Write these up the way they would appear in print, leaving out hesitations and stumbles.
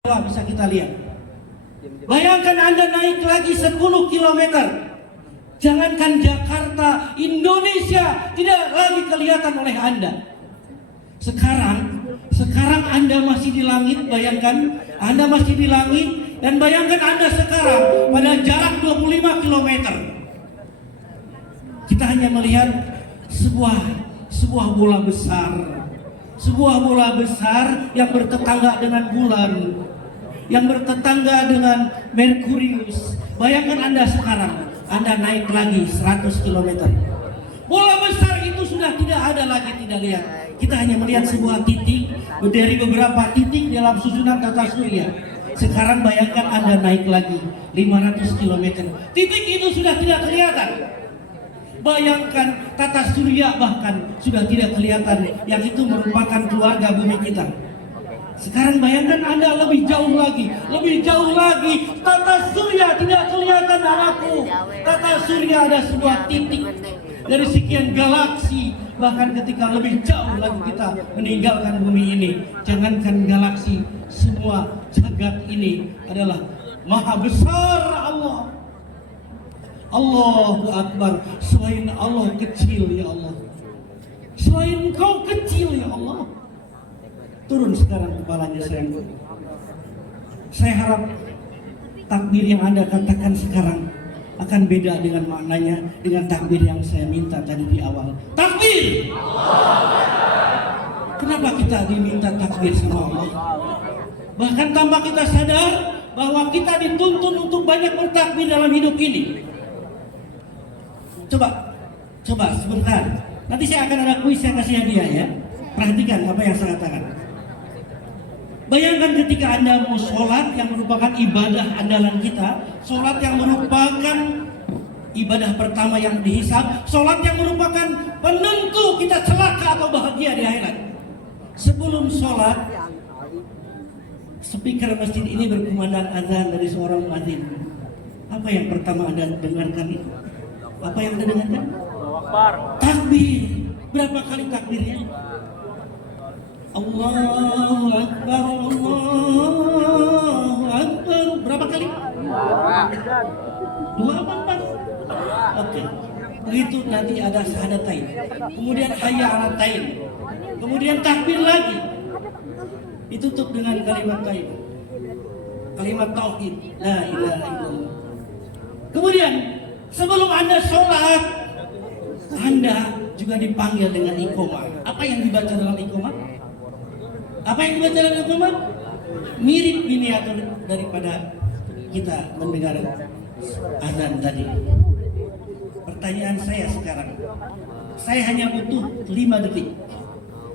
Bisa kita lihat. Bayangkan Anda naik lagi 10 kilometer. Jangankan Jakarta, Indonesia tidak lagi kelihatan oleh Anda. Sekarang Anda masih di langit, bayangkan Anda masih di langit, dan bayangkan Anda sekarang pada jarak 25 kilometer. Kita hanya melihat sebuah bola besar. Sebuah bola besar yang bertetangga dengan bulan, yang bertetangga dengan Merkurius. Bayangkan Anda sekarang, Anda naik lagi 100 km. Bola besar itu sudah tidak ada lagi, tidak lihat. Kita hanya melihat sebuah titik dari beberapa titik dalam susunan tata surya. Sekarang bayangkan Anda naik lagi 500 km. Titik itu sudah tidak kelihatan. Bayangkan tata surya bahkan sudah tidak kelihatan, yang itu merupakan keluarga bumi kita. Sekarang bayangkan Anda lebih jauh lagi, tata surya tidak kelihatan, anakku. Tata surya ada sebuah titik dari sekian galaksi, bahkan ketika lebih jauh lagi kita meninggalkan bumi ini. Jangankan galaksi, semua jagat ini adalah maha besar Allah. Allahu Akbar. Selain Allah kecil, ya Allah. Selain Engkau kecil, ya Allah. Turun sekarang kepalanya sayang. Saya harap takbir yang Anda katakan sekarang akan beda dengan maknanya dengan takbir yang saya minta tadi di awal. Takbir! Kenapa kita diminta takbir sama Allah? Bahkan tanpa kita sadar bahwa kita dituntun untuk banyak bertakbir dalam hidup ini. Coba sebentar. Nanti saya akan ada kuis, saya kasih hadiah ya. Perhatikan apa yang saya katakan. Bayangkan ketika Anda mau sholat yang merupakan ibadah andalan kita, sholat yang merupakan ibadah pertama yang dihisab, sholat yang merupakan penentu kita celaka atau bahagia di akhirat. Sebelum sholat, speaker masjid ini berkumandang azan dari seorang muadzin. Apa yang pertama Anda dengarkan itu? Apa yang Anda dengarkan? Takbir. Berapa kali takbirnya? Allahu Akbar, Allahu Akbar. Berapa kali? 2 apa 4? Oke. Begitu nanti ada syahadatain. Kemudian hayya 'alatain. Kemudian takbir lagi. Ditutup dengan kalimat tauhid. Kalimat tauhid. La ilaha illallah. Kemudian sebelum Anda sholat, Anda juga dipanggil dengan iqomah. Apa yang dibaca dalam iqomah? Mirip miniatur daripada kita mendengar azan tadi. Pertanyaan saya sekarang, saya hanya butuh 5 detik.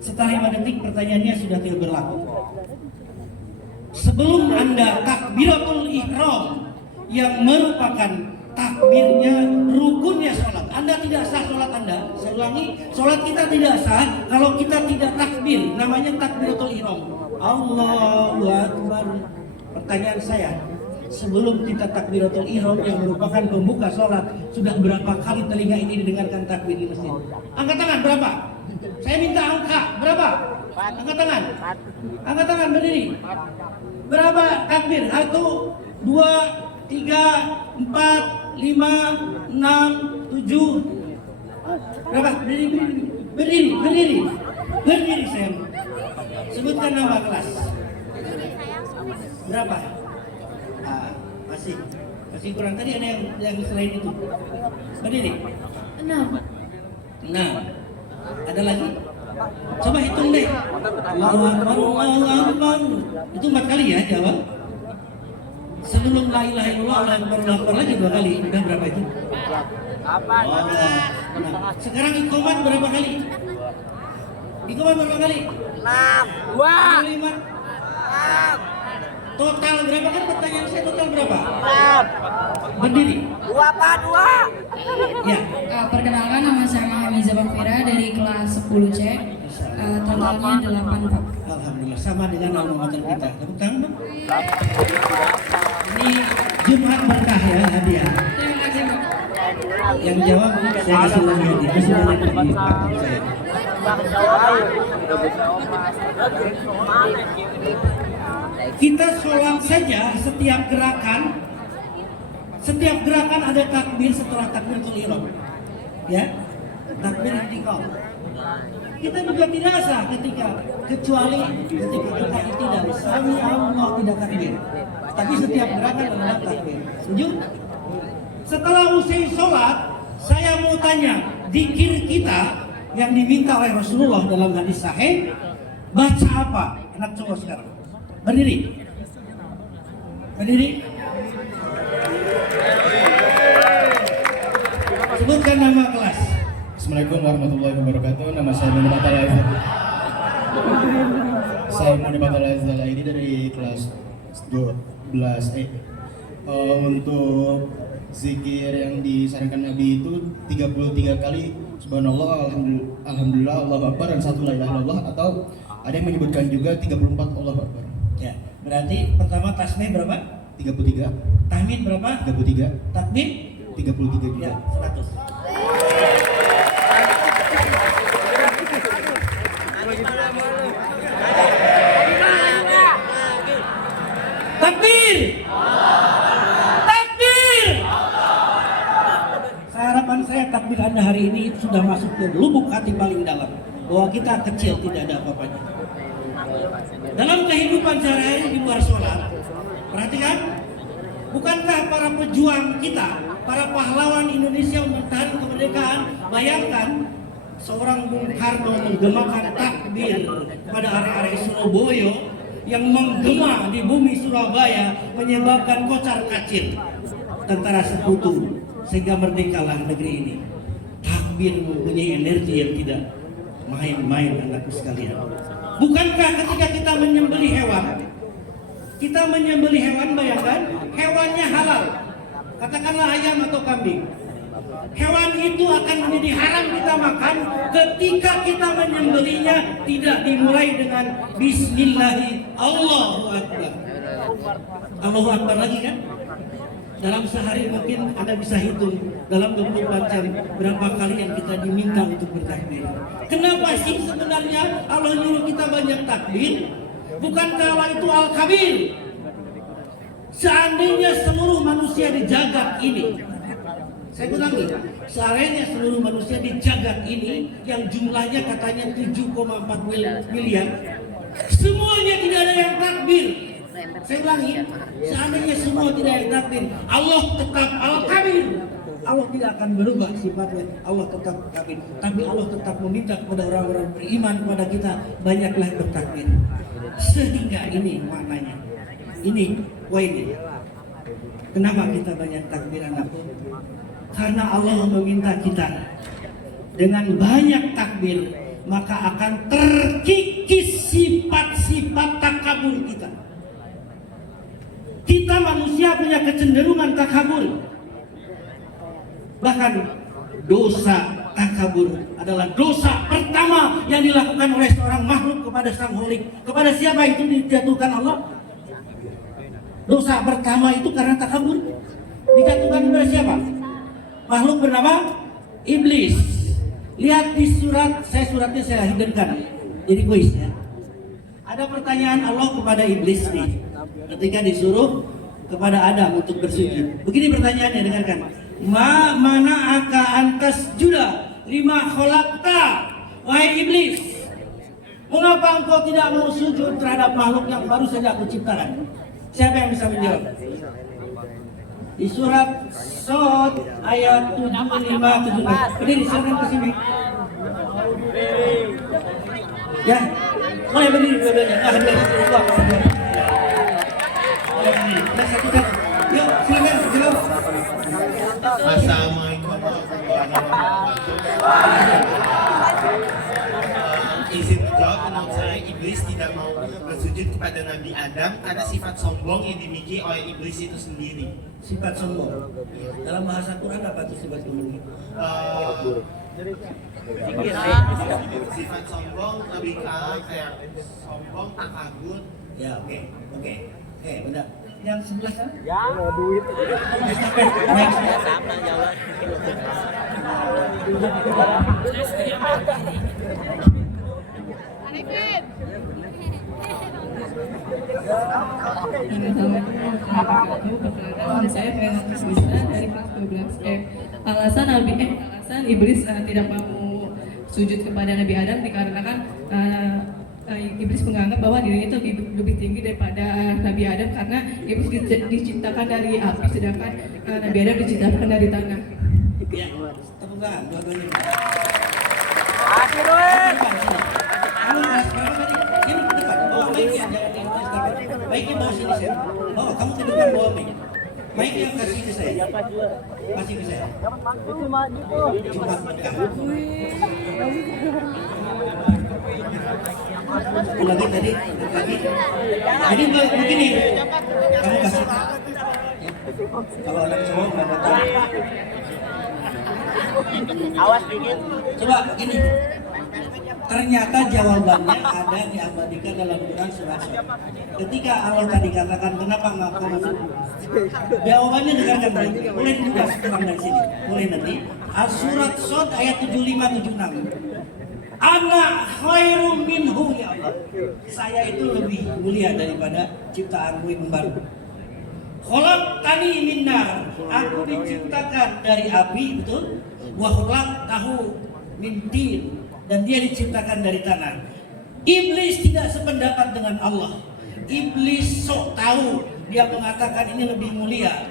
Setelah 5 detik pertanyaannya sudah tidak berlaku. Sebelum Anda takbiratul ihram yang merupakan takbirnya, rukunnya sholat. Anda tidak sah sholat Anda. Saya ulangi, sholat kita tidak sah kalau kita tidak takbir. Namanya takbiratul ihram. Allahu Akbar. Pertanyaan saya, sebelum kita takbiratul ihram yang merupakan pembuka sholat, sudah berapa kali telinga ini didengarkan takbir di masjid? Angkat tangan berapa? Saya minta angka berapa? Angkat tangan. Angkat tangan berdiri. Berapa takbir? 1, 2, 3, 4, 5, 6, 7. Berapa? Berdiri sayang. Sebutkan nama kelas. Berapa? Masih kurang. Tadi ada yang selain itu. Berdiri. 6. Ada lagi? Coba hitung deh. Allahu Akbar, Allahu Akbar. Itu 4 kali ya jawab. Sebelum la ilaha illallah, Allahu Akbar, Allahu Akbar lagi 2 kali. Udah berapa itu? 8. Nah, sekarang iqamah berapa kali? Iqamah berapa kali? 6. 5. Total berapa kan pertanyaan saya, total berapa? 6. Berdiri. 2. Ya. Perkenalkan, nama saya Mahamiza Bakfira dari kelas 10C. Totalnya 8 Pak. Alhamdulillah, sama dengan alma mater kita. Tepuk tangan Bang. Ini Jumat berkah ya, hadiah. Terima kasih Pak. Yang jawab saya kasih lagi hadiah. Kasih lagi bagi partner saya. Kita sholat saja setiap gerakan ada takbir setelah takbiratul ihram. Ya, takbir intikal. Kita juga tidak sah kecuali ketika kita tidak sami Allah tidak takbir. Tapi setiap gerakan adalah takbir. Setuju? Setelah usai sholat, saya mau tanya, zikir kita yang diminta oleh Rasulullah dalam hadis sahih, baca apa? Anak cowok sekarang. Berdiri. Sebutkan nama kelas. Assalamualaikum warahmatullahi wabarakatuh. Nama saya Muhammad Batalaizal. Saya Muhammad Batalaizal ini dari kelas 12E. Untuk zikir yang disarankan Nabi itu 33 kali Subhanallah, Alhamdulillah, Allahu Akbar, dan satu la ilaha illallah, atau ada yang menyebutkan juga 34 Allahu Akbar. Ya, berarti pertama tasbih berapa? 33. Tahmid berapa? 33. Takbir? 33 juga. Ya, 100. Takbir! Takbir! Harapan saya takbir Anda hari ini sudah masuk ke lubuk hati paling dalam, bahwa kita kecil tidak ada apa-apanya. Dalam kehidupan sehari-hari di luar sholat, perhatikan, bukankah para pejuang kita, para pahlawan Indonesia mempertahankan kemerdekaan, bayangkan seorang Bung Karno menggemakan takbir pada area-area Surabaya yang menggema di bumi Surabaya, menyebabkan kocar kacir tentara sekutu sehingga merdekalah negeri ini. Takbir mempunyai energi yang tidak main-main, anakku sekalian. Bukankah ketika kita menyembelih hewan, bayangkan hewannya halal, katakanlah ayam atau kambing, hewan itu akan menjadi haram kita makan ketika kita menyembelihnya tidak dimulai dengan Bismillahi Allahu Akbar. Allahu Akbar lagi kan? Dalam sehari mungkin Anda bisa hitung dalam 24 jam berapa kali yang kita diminta untuk bertakbir. Kenapa sih sebenarnya Allah nyuruh kita banyak takbir? Bukankah Allah itu Al-Kabir? Seandainya seluruh manusia di jagat ini, saya ulangi, seandainya seluruh manusia di jagat ini yang jumlahnya katanya 7,4 miliar, semuanya tidak ada yang takbir. Saya ulangi, seandainya semua tidak yang takbir, Allah tetap Al-Kabir. Allah tidak akan berubah sifatnya, Allah tetap takbir. Tapi Allah tetap meminta kepada orang-orang beriman kepada kita, banyaklah bertakbir. Sehingga ini maknanya. Ini poinnya. Kenapa kita banyak takbir, anakku? Karena Allah meminta kita dengan banyak takbir, maka akan terkikis sifat-sifat takabur kita. Kita manusia punya kecenderungan takabur. Bahkan dosa takabur adalah dosa pertama yang dilakukan oleh seorang makhluk kepada sang Khalik. Kepada siapa itu dijatuhkan Allah? Dosa pertama itu karena takabur. Dijatuhkan kepada siapa? Makhluk bernama Iblis. Lihat di suratnya saya hiddenkan. Jadi kuis ya. Ada pertanyaan Allah kepada Iblis nih, ketika disuruh kepada Adam untuk bersujud. Begini pertanyaannya, dengarkan. Mana aka antas juda lima kholakta, wahai Iblis, mengapa engkau tidak mau sujud terhadap makhluk yang baru saja aku ciptakan? Siapa yang bisa menjawab? Di surat Shad ayat 75-76. Berdiri, silakan ke sini. Ya, mulai berdiri dua-duanya. Boleh berdiri. Yuk, silakan jawab. Assalamualaikum warahmatullahi wabarakatuh. Izin menjawab, menurut saya Iblis tidak mau bersujud kepada Nabi Adam karena sifat sombong yang dimiliki oleh Iblis itu sendiri. Sifat sombong. Dalam bahasa Quran apa itu sifat sombong? Sifat sombong lebih ke kayak sombong, takabur. Ya, oke, benar. Yang sebelah sana? Ya, mau duit. Sama jawab. Arifin. Assalamualaikum warahmatullahi wabarakatuh. Perkenalkan nama saya Fena Krisna dari kelas 12E. Alasan iblis tidak mau sujud kepada Nabi Adam dikarenakan iblis menganggap bahwa dirinya itu lebih tinggi daripada Nabi Adam karena iblis diciptakan dari api sedangkan Nabi Adam diciptakan dari tanah. Ya, tepuk tangan dua-duanya. Akhir weh. Kamu sini ke depan, bawa mic-nya, jangan di mic-nya bawa sini saya. Bawa, kamu ke depan bawa mic. Mic-nya kasih ke saya. Kasih ke saya. Cuma lagi tadi, lagi. Jadi begini, kamu kasih. Kalau anak cowok nggak tahu. Awas dikit. Coba begini. Ternyata jawabannya ada diabadikan dalam Quran surah Shad. Ketika Allah tadi katakan kenapa nggak kamu masuk? Jawabannya dengarkan baik. Boleh dibuka sekarang dari sini. Boleh nanti. Surat Shad ayat 75-76. Ana khairum minhu ya Allah. Saya itu lebih mulia daripada ciptaanmu yang baru. Khalaqtani min nar. Aku diciptakan dari api, betul? Wa khalaqtahu min tin. Dan dia diciptakan dari tanah. Iblis tidak sependapat dengan Allah. Iblis sok tahu, dia mengatakan ini lebih mulia.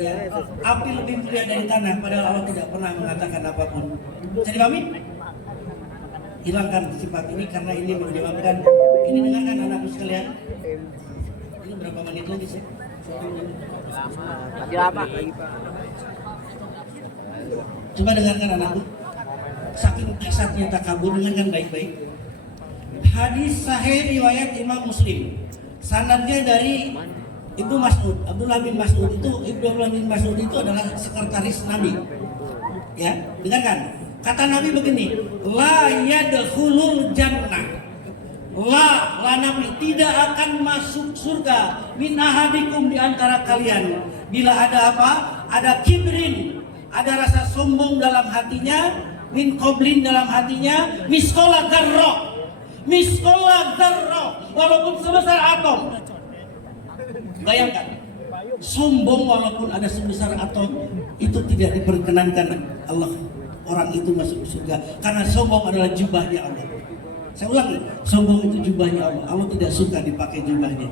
Ya, api lebih mulia dari tanah, padahal Allah tidak pernah mengatakan apapun. Jadi kami hilangkan sifat ini karena ini menyebabkan. Ini dengarkan anakku sekalian. Ini berapa menit lagi sih? Masih lama. Coba dengarkan anakku. Saking dasarnya takabur, dengarkan baik-baik. Hadis sahih riwayat Imam Muslim. Sanadnya dari Ibnu Mas'ud, Abdullah bin Mas'ud itu adalah sekretaris Nabi. Ya, dengarkan. Kata Nabi begini, la yadkhulul jannah. La Nabi tidak akan masuk surga min ahadikum di antara kalian. Bila ada apa? Ada kibrin, ada rasa sombong dalam hatinya, min qoblin dalam hatinya, miskola darro, walaupun sebesar atom. Bayangkan, sombong walaupun ada sebesar atom, itu tidak diperkenankan Allah. Orang itu masuk surga karena sombong adalah jubahnya Allah. Saya ulangi, sombong itu jubahnya Allah. Allah tidak suka dipakai jubahnya.